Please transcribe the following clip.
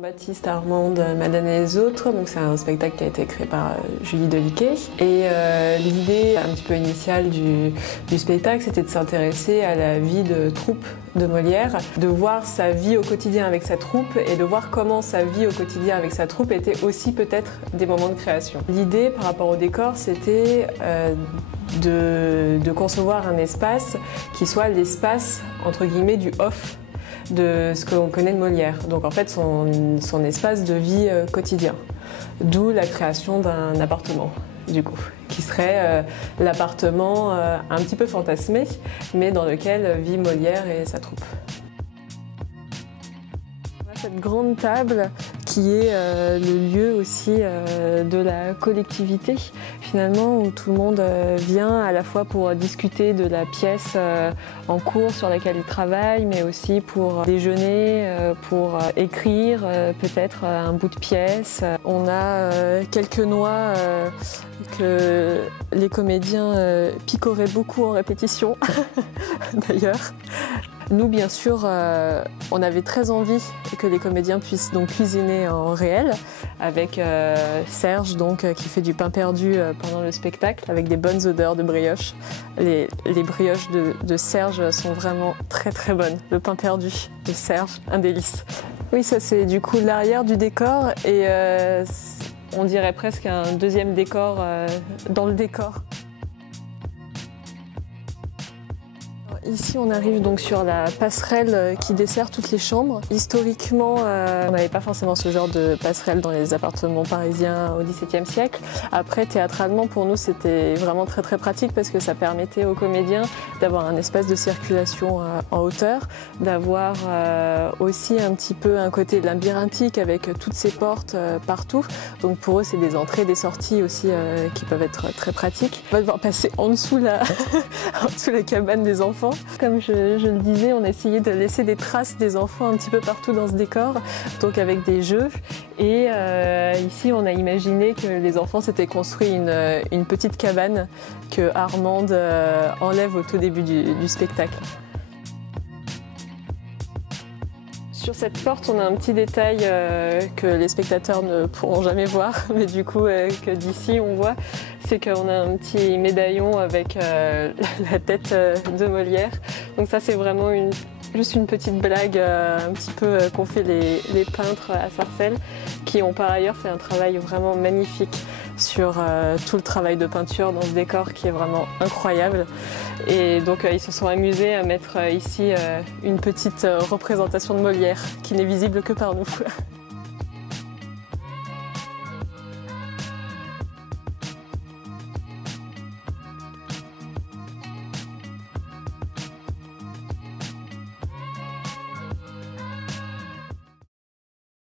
Baptiste, Armande, Madane et les autres, donc c'est un spectacle qui a été créé par Julie Deliquet. Et l'idée un petit peu initiale du spectacle, c'était de s'intéresser à la vie de troupe de Molière, de voir sa vie au quotidien avec sa troupe et de voir comment sa vie au quotidien avec sa troupe était aussi peut-être des moments de création. L'idée par rapport au décor, c'était de concevoir un espace qui soit l'espace entre guillemets du off de ce que l'on connaît de Molière. Donc en fait son espace de vie quotidien. D'où la création d'un appartement, du coup, qui serait l'appartement un petit peu fantasmé, mais dans lequel vit Molière et sa troupe. Cette grande table qui est le lieu aussi de la collectivité, finalement, où tout le monde vient à la fois pour discuter de la pièce en cours sur laquelle il travaille, mais aussi pour déjeuner, pour écrire peut-être un bout de pièce. On a quelques noix que les comédiens picoraient beaucoup en répétition, d'ailleurs. Nous, bien sûr, on avait très envie que les comédiens puissent donc cuisiner en réel, avec Serge donc, qui fait du pain perdu pendant le spectacle, avec des bonnes odeurs de brioche. Les brioches de Serge sont vraiment très très bonnes. Le pain perdu de Serge, un délice. Oui, ça c'est du coup l'arrière du décor et on dirait presque un deuxième décor dans le décor. Ici, on arrive donc sur la passerelle qui dessert toutes les chambres. Historiquement, on n'avait pas forcément ce genre de passerelle dans les appartements parisiens au XVIIe siècle. Après, théâtralement, pour nous, c'était vraiment très très pratique parce que ça permettait aux comédiens d'avoir un espace de circulation en hauteur, d'avoir aussi un petit peu un côté labyrinthique avec toutes ces portes partout. Donc pour eux, c'est des entrées, des sorties aussi qui peuvent être très pratiques. On va devoir passer en dessous la cabane des enfants. Comme je le disais, on a essayé de laisser des traces des enfants un petit peu partout dans ce décor, donc avec des jeux. Et ici, on a imaginé que les enfants s'étaient construit une petite cabane que Armande enlève au tout début du spectacle. Sur cette porte, on a un petit détail que les spectateurs ne pourront jamais voir, mais du coup que d'ici on voit, c'est qu'on a un petit médaillon avec la tête de Molière. Donc ça c'est vraiment juste une petite blague un petit peu qu'ont fait les peintres à Sarcelles, qui ont par ailleurs fait un travail vraiment magnifique sur tout le travail de peinture dans ce décor qui est vraiment incroyable. Et donc ils se sont amusés à mettre ici une petite représentation de Molière qui n'est visible que par nous.